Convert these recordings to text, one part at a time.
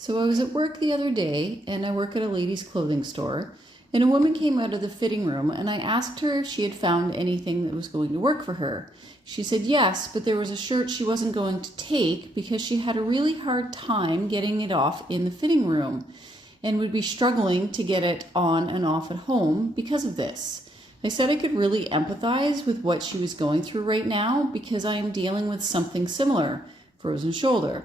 So I was at work the other day, and I work at a ladies' clothing store, and a woman came out of the fitting room, and I asked her if she had found anything that was going to work for her. She said yes, but there was a shirt she wasn't going to take because she had a really hard time getting it off in the fitting room and would be struggling to get it on and off at home because of this. I said I could really empathize with what she was going through right now because I am dealing with something similar, frozen shoulder.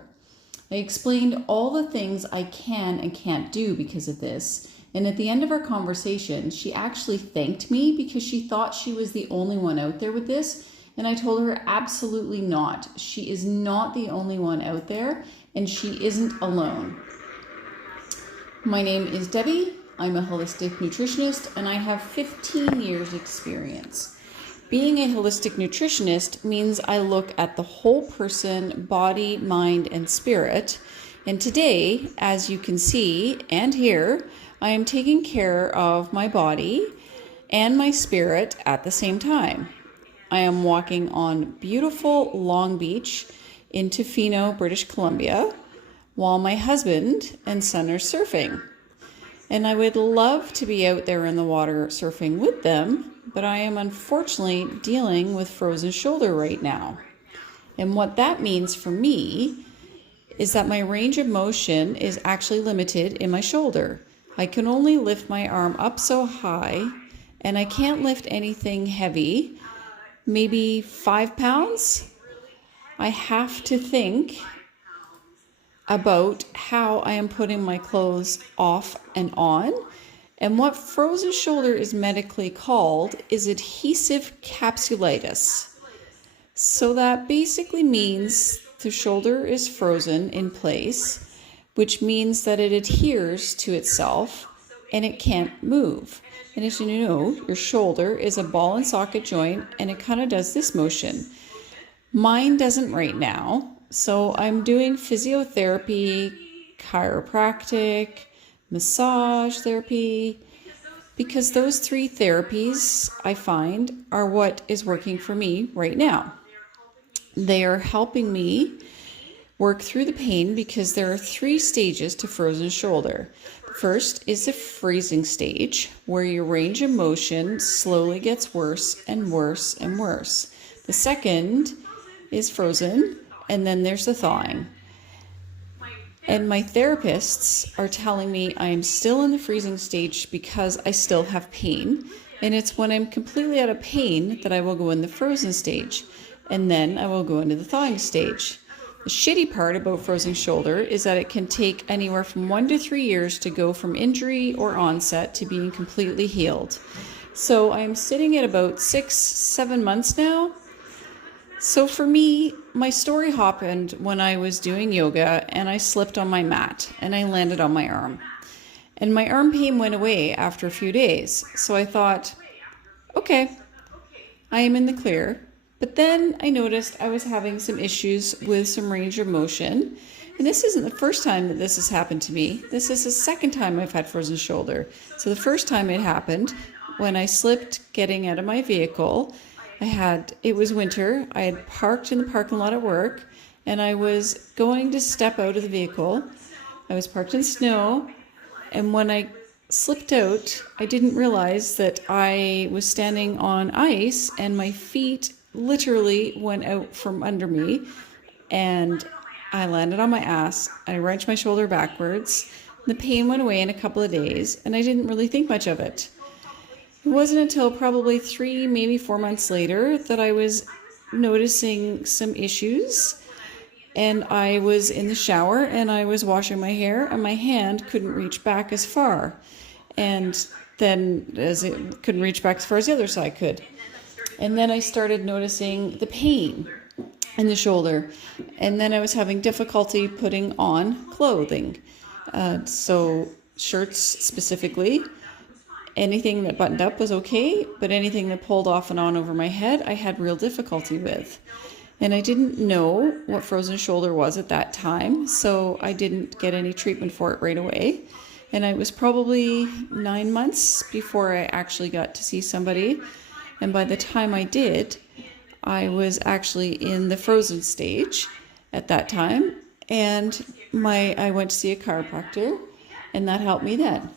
I explained all the things I can and can't do because of this, and at the end of our conversation, she actually thanked me because she thought she was the only one out there with this, and I told her absolutely not. She is not the only one out there, and she isn't alone. My name is Debbie. I'm a holistic nutritionist, and I have 15 years experience. Being a holistic nutritionist means I look at the whole person, body, mind, and spirit. And today, as you can see and hear, I am taking care of my body and my spirit at the same time. I am walking on beautiful Long Beach in Tofino, British Columbia, while my husband and son are surfing. And I would love to be out there in the water surfing with them, but I am unfortunately dealing with frozen shoulder right now. And what that means for me is that my range of motion is actually limited in my shoulder. I can only lift my arm up so high, and I can't lift anything heavy, maybe 5 pounds. I have to think about how I am putting my clothes off and on. And what frozen shoulder is medically called is adhesive capsulitis. So that basically means the shoulder is frozen in place, which means that it adheres to itself and it can't move. And as you know, your shoulder is a ball and socket joint, and it kind of does this motion. Mine doesn't right now. So I'm doing physiotherapy, chiropractic, massage therapy, because those 3 therapies I find are what is working for me right now. They are helping me work through the pain because there are 3 stages to frozen shoulder. The first is the freezing stage, where your range of motion slowly gets worse and worse and worse. The second is frozen, and then there's the thawing. And my therapists are telling me I'm still in the freezing stage because I still have pain. And it's when I'm completely out of pain that I will go in the frozen stage. And then I will go into the thawing stage. The shitty part about frozen shoulder is that it can take anywhere from 1 to 3 years to go from injury or onset to being completely healed. So I'm sitting at about 6-7 months now. So for me, my story happened when I was doing yoga and I slipped on my mat and I landed on my arm. And my arm pain went away after a few days. So I thought, okay, I am in the clear. But then I noticed I was having some issues with some range of motion. And this isn't the first time that this has happened to me. This is the second time I've had frozen shoulder. So the first time it happened when I slipped getting out of my vehicle. It was winter. I had parked in the parking lot at work, and I was going to step out of the vehicle. I was parked in snow, and when I slipped out, I didn't realize that I was standing on ice, and my feet literally went out from under me, and I landed on my ass. I wrenched my shoulder backwards. The pain went away in a couple of days, and I didn't really think much of it. It wasn't until probably 3, maybe 4 months later that I was noticing some issues, and I was in the shower and I was washing my hair and my hand couldn't reach back as far, and then as it couldn't reach back as far as the other side could. And then I started noticing the pain in the shoulder, and then I was having difficulty putting on clothing, so shirts specifically. Anything that buttoned up was okay, but anything that pulled off and on over my head, I had real difficulty with. And I didn't know what frozen shoulder was at that time, so I didn't get any treatment for it right away. And it was probably 9 months before I actually got to see somebody. And by the time I did, I was actually in the frozen stage at that time. And I went to see a chiropractor, and that helped me then,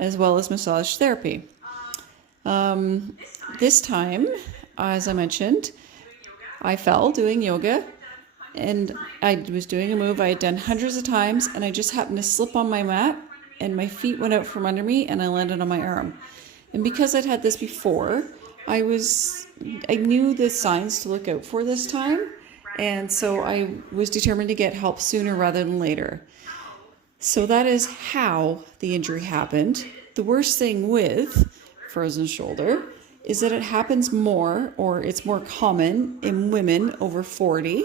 as well as massage therapy. This time, as I mentioned, I fell doing yoga, and I was doing a move I had done hundreds of times, and I just happened to slip on my mat, and my feet went out from under me, and I landed on my arm. And because I'd had this before, I knew the signs to look out for this time, and so I was determined to get help sooner rather than later. So that is how the injury happened. The worst thing with frozen shoulder is that it happens more, or it's more common in women over 40,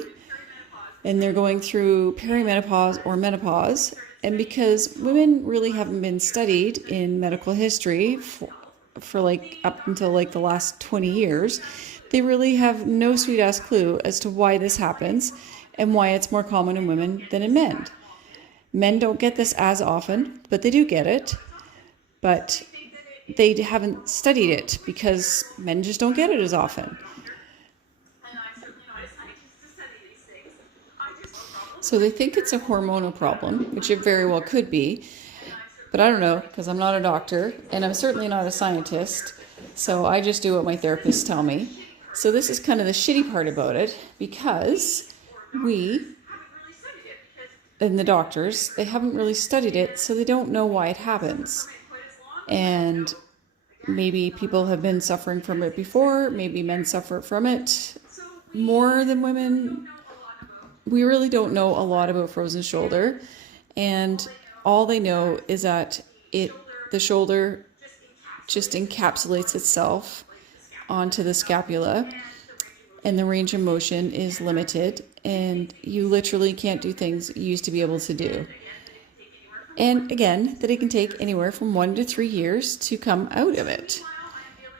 and they're going through perimenopause or menopause. And because women really haven't been studied in medical history for like up until like the last 20 years, they really have no sweet ass clue as to why this happens and why it's more common in women than in men. Men don't get this as often, but they do get it. But they haven't studied it because men just don't get it as often. So they think it's a hormonal problem, which it very well could be. But I don't know, because I'm not a doctor, and I'm certainly not a scientist. So I just do what my therapists tell me. So this is kind of the shitty part about it, because we, and the doctors, they haven't really studied it, so they don't know why it happens. And maybe people have been suffering from it before. Maybe men suffer from it more than women. We really don't know a lot about frozen shoulder. And all they know is that the shoulder just encapsulates itself onto the scapula, and the range of motion is limited, and you literally can't do things you used to be able to do. And again, that it can take anywhere from 1 to 3 years to come out of it.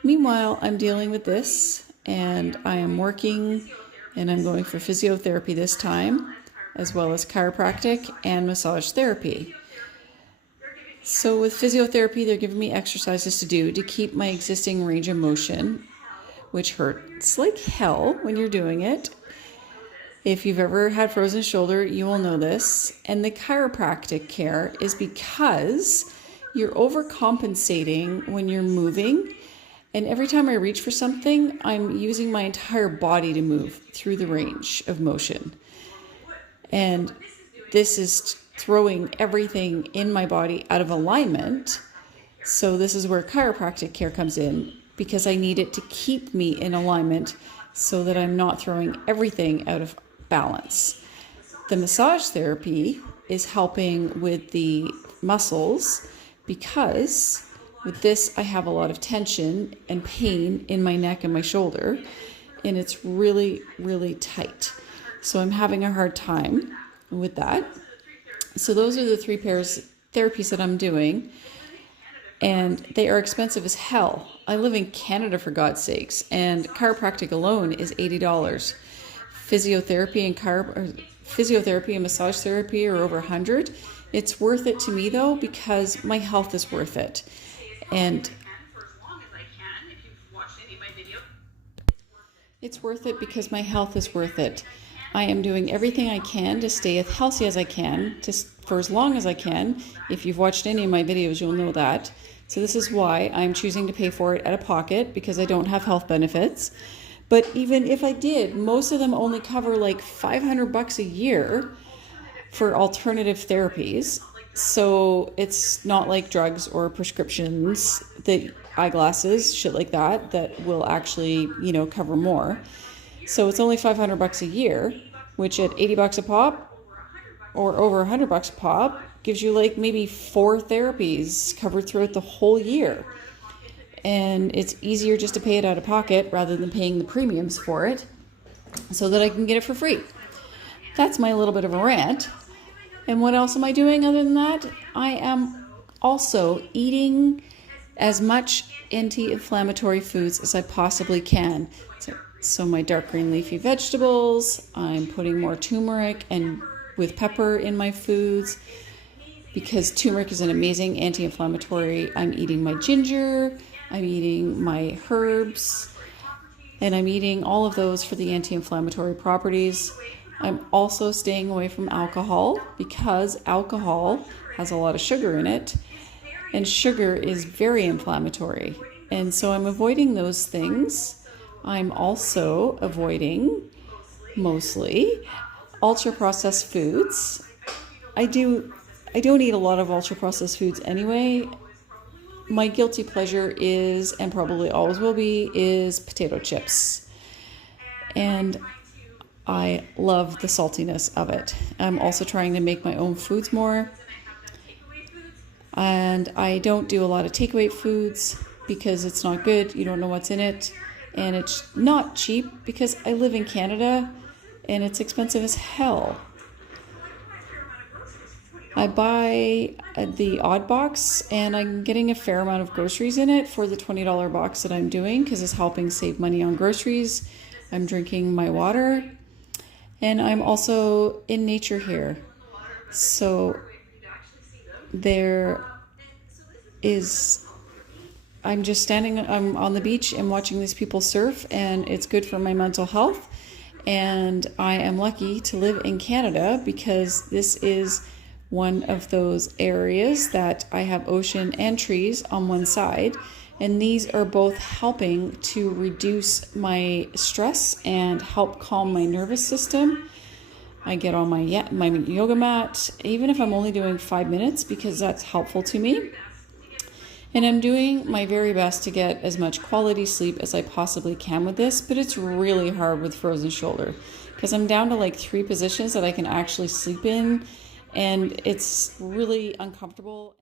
Meanwhile, I'm dealing with this, and I am working, and I'm going for physiotherapy this time, as well as chiropractic and massage therapy. So with physiotherapy, they're giving me exercises to do to keep my existing range of motion, which hurts like hell when you're doing it. If you've ever had frozen shoulder, you will know this. And the chiropractic care is because you're overcompensating when you're moving. And every time I reach for something, I'm using my entire body to move through the range of motion. And this is throwing everything in my body out of alignment. So this is where chiropractic care comes in, because I need it to keep me in alignment so that I'm not throwing everything out of balance. The massage therapy is helping with the muscles, because with this I have a lot of tension and pain in my neck and my shoulder, and it's really, really tight. So I'm having a hard time with that. So those are the 3 pairs therapies that I'm doing, and they are expensive as hell. I live in Canada, for God's sakes, and chiropractic alone is $80. Physiotherapy and massage therapy are over $100. It's worth it to me though, because my health is worth it. And it's worth it because my health is worth it. I am doing everything I can to stay as healthy as I can for as long as I can. If you've watched any of my videos, you'll know that. So this is why I'm choosing to pay for it out of pocket, because I don't have health benefits. But even if I did, most of them only cover like $500 a year for alternative therapies. So it's not like drugs or prescriptions, that eyeglasses, shit like that will actually, cover more. So it's only $500 a year, which at $80 a pop or over $100 a pop gives you like maybe 4 therapies covered throughout the whole year. And it's easier just to pay it out of pocket rather than paying the premiums for it, so that I can get it for free. That's my little bit of a rant. And what else am I doing other than that? I am also eating as much anti-inflammatory foods as I possibly can. So my dark green leafy vegetables, I'm putting more turmeric and with pepper in my foods, because turmeric is an amazing anti-inflammatory. I'm eating my ginger, I'm eating my herbs, and I'm eating all of those for the anti-inflammatory properties. I'm also staying away from alcohol because alcohol has a lot of sugar in it, and sugar is very inflammatory. And so I'm avoiding those things. I'm also avoiding mostly ultra processed foods. I don't eat a lot of ultra processed foods anyway. My guilty pleasure is, and probably always will be, is potato chips. And I love the saltiness of it. I'm also trying to make my own foods more. And I don't do a lot of takeaway foods because it's not good. You don't know what's in it. And it's not cheap because I live in Canada and it's expensive as hell. I buy the odd box and I'm getting a fair amount of groceries in it for the $20 box that I'm doing because it's helping save money on groceries. I'm drinking my water and I'm also in nature here. So I'm just I'm on the beach and watching these people surf, and it's good for my mental health. And I am lucky to live in Canada because this is one of those areas that I have ocean and trees on one side. And these are both helping to reduce my stress and help calm my nervous system. I get on my yoga mat, even if I'm only doing 5 minutes, because that's helpful to me. And I'm doing my very best to get as much quality sleep as I possibly can with this, but it's really hard with frozen shoulder because I'm down to like 3 positions that I can actually sleep in, and it's really uncomfortable.